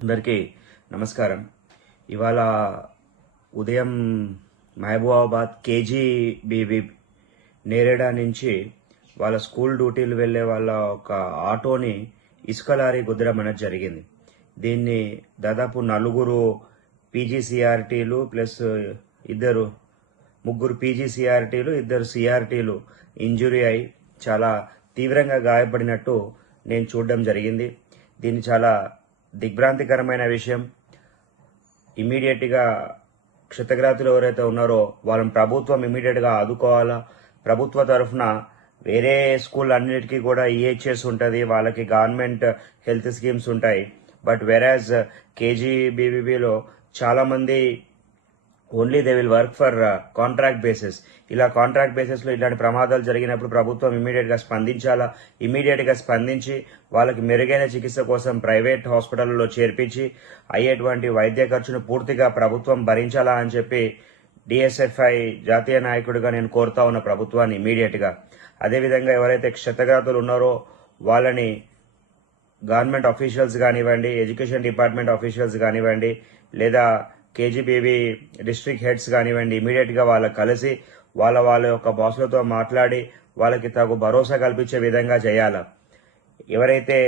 అందరికీ నమస్కారం. ఇవాళ ఉదయం మహబూబాబాద్ కేజీ బీబీ నేరేడా నుంచి వాళ్ళ స్కూల్ డ్యూటీలు వెళ్ళే వాళ్ళ ఒక ఆటోని ఇసుక లారీ గుద్దడం అనేది జరిగింది. దీన్ని దాదాపు నలుగురు పీజీసీఆర్టీలు ప్లస్ ఇద్దరు ముగ్గురు పీజీసీఆర్టీలు ఇద్దరు సిఆర్టీలు ఇంజురీ అయి చాలా తీవ్రంగా గాయపడినట్టు నేను చూడడం జరిగింది. దీన్ని చాలా దిగ్భ్రాంతికరమైన విషయం. ఇమీడియట్గా క్షతగ్రాతులు ఎవరైతే ఉన్నారో వాళ్ళని ప్రభుత్వం ఇమీడియట్గా ఆదుకోవాలా? ప్రభుత్వ తరఫున వేరే స్కూల్ అన్నిటికీ కూడా ఈహెచ్ఎస్ ఉంటుంది వాళ్ళకి గవర్నమెంట్ హెల్త్ స్కీమ్స్ ఉంటాయి. బట్ వెరాజ్ కేజీ బీబీబీలో చాలామంది only they will work for contract basis ఇలా కాంట్రాక్ట్ బేసిస్లో ఇలాంటి ప్రమాదాలు జరిగినప్పుడు ప్రభుత్వం ఇమీడియట్గా స్పందించాలా? ఇమీడియట్గా స్పందించి వాళ్ళకి మెరుగైన చికిత్స కోసం ప్రైవేట్ హాస్పిటల్లో చేర్పించి అయ్యేటువంటి వైద్య ఖర్చును పూర్తిగా ప్రభుత్వం భరించాలా అని చెప్పి డిఎస్ఎఫ్ఐ జాతీయ నాయకుడిగా నేను కోరుతా ఉన్న ప్రభుత్వాన్ని ఇమీడియట్గా అదేవిధంగా ఎవరైతే క్షతగాతులు ఉన్నారో వాళ్ళని గవర్నమెంట్ ఆఫీషియల్స్ కానివ్వండి ఎడ్యుకేషన్ డిపార్ట్మెంట్ ఆఫీషియల్స్ కానివ్వండి లేదా కేజీబీవీ డిస్ట్రిక్ట్ హెడ్స్ కానివ్వండి ఇమీడియట్గా వాళ్ళకి కలిసి వాళ్ళ వాళ్ళ యొక్క బాసులతో మాట్లాడి వాళ్ళకి తగు భరోసా కల్పించే విధంగా చేయాల. ఎవరైతే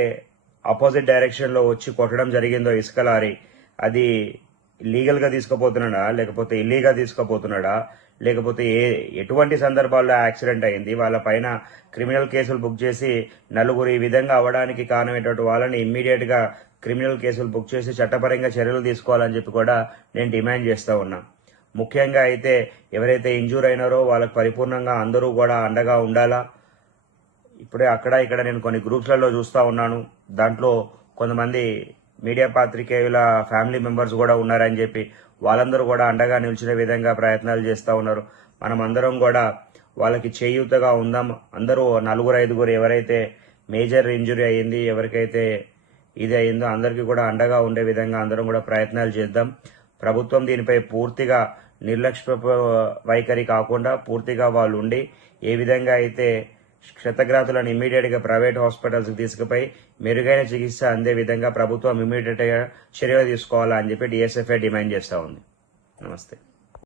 ఆపోజిట్ డైరెక్షన్లో వచ్చి కొట్టడం జరిగిందో ఇసుక లారీ అది లీగల్గా తీసుకుపోతున్నాడా? లేకపోతే ఇల్లీగా తీసుకుపోతున్నాడా? లేకపోతే ఏ ఎటువంటి సందర్భాల్లో యాక్సిడెంట్ అయింది? వాళ్ళ పైన క్రిమినల్ కేసులు బుక్ చేసి నలుగురు ఈ విధంగా అవడానికి కారణమైనటువంటి వాళ్ళని ఇమ్మీడియట్గా క్రిమినల్ కేసులు బుక్ చేసి చట్టపరంగా చర్యలు తీసుకోవాలని చెప్పి కూడా నేను డిమాండ్ చేస్తూ ఉన్నా. ముఖ్యంగా అయితే ఎవరైతే ఇంజూర్ అయినారో వాళ్ళకి పరిపూర్ణంగా అందరూ కూడా అండగా ఉండాలా? ఇప్పుడే అక్కడ ఇక్కడ నేను కొన్ని గ్రూప్స్లలో చూస్తూ ఉన్నాను. దాంట్లో కొంతమంది మీడియా పాత్రికేయుల ఫ్యామిలీ మెంబర్స్ కూడా ఉన్నారని చెప్పి వాళ్ళందరూ కూడా అండగా నిలిచిన విధంగా ప్రయత్నాలు చేస్తూ ఉన్నారు. మనం అందరం కూడా వాళ్ళకి చేయూతగా ఉందాం. అందరూ నలుగురు ఐదుగురు ఎవరైతే మేజర్ ఇంజురీ అయ్యింది ఎవరికైతే ఇది అయిందో అందరికీ కూడా అండగా ఉండే విధంగా అందరం కూడా ప్రయత్నాలు చేద్దాం. ప్రభుత్వం దీనిపై పూర్తిగా నిర్లక్ష్య వైఖరి కాకుండా పూర్తిగా వాళ్ళు ఉండి ఏ విధంగా అయితే క్షతగ్రాతులను ఇమీడియట్గా ప్రైవేట్ హాస్పిటల్స్కి తీసుకుపోయి మెరుగైన చికిత్స అందే విధంగా ప్రభుత్వం ఇమీడియట్గా చర్యలు తీసుకోవాలా అని చెప్పి డిఎస్ఎఫ్ఐ డిమాండ్ చేస్తూ ఉంది. నమస్తే.